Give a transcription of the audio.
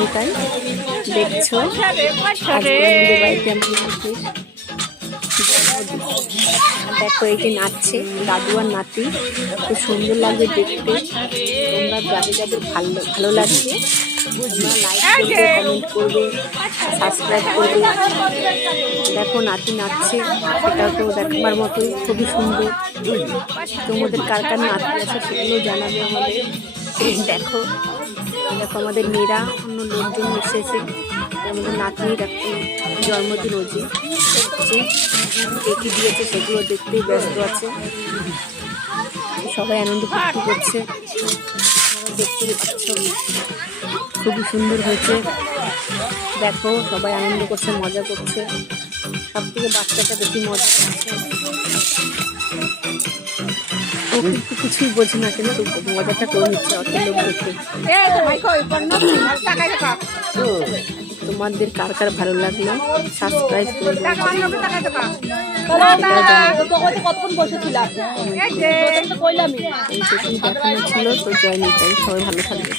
জয়নিতাই দেখছো আজকে আমাদের বাড়িতে আমি আসি। দেখো এই যে নাচছে দাদু আর নাতি, খুব সুন্দর লাগছে দেখতে। তোমরা যাদের যাদের ভালো লাগছে তোমরা লাইক করবে, কমেন্ট করবে, সাবস্ক্রাইব করবে। দেখো নাতি নাচছে, সেটাও তো দেখবার মতোই, খুবই সুন্দর। তোমাদের কার কার নাতি আছে সেগুলো জানাবে আমাদের। দেখো দেখো আমাদের মেয়েরা অন্য লোকজন এসেছে, আমাদের নাতনির এখন জন্মদিন হচ্ছে, দেখি দিয়েছে সেগুলো দেখতেই ব্যস্ত আছে। সবাই আনন্দ ফুর্তি করছে, দেখতে পাচ্ছ খুবই সুন্দর হয়েছে। দেখো সবাই আনন্দ করছে, মজা করছে, সব থেকে বাচ্চাটা বেশি মজা করছে। ও কিন্তু কিছুই বোঝে না, কিন্তু মজাটা করে নিচ্ছে অত লোক দেখে। তোমাদের কার কার ভালো লাগলো সাবস্ক্রাইব করে দেখানো ছিল। তো জয় নিতাই, সবাই ভালো থাকবে।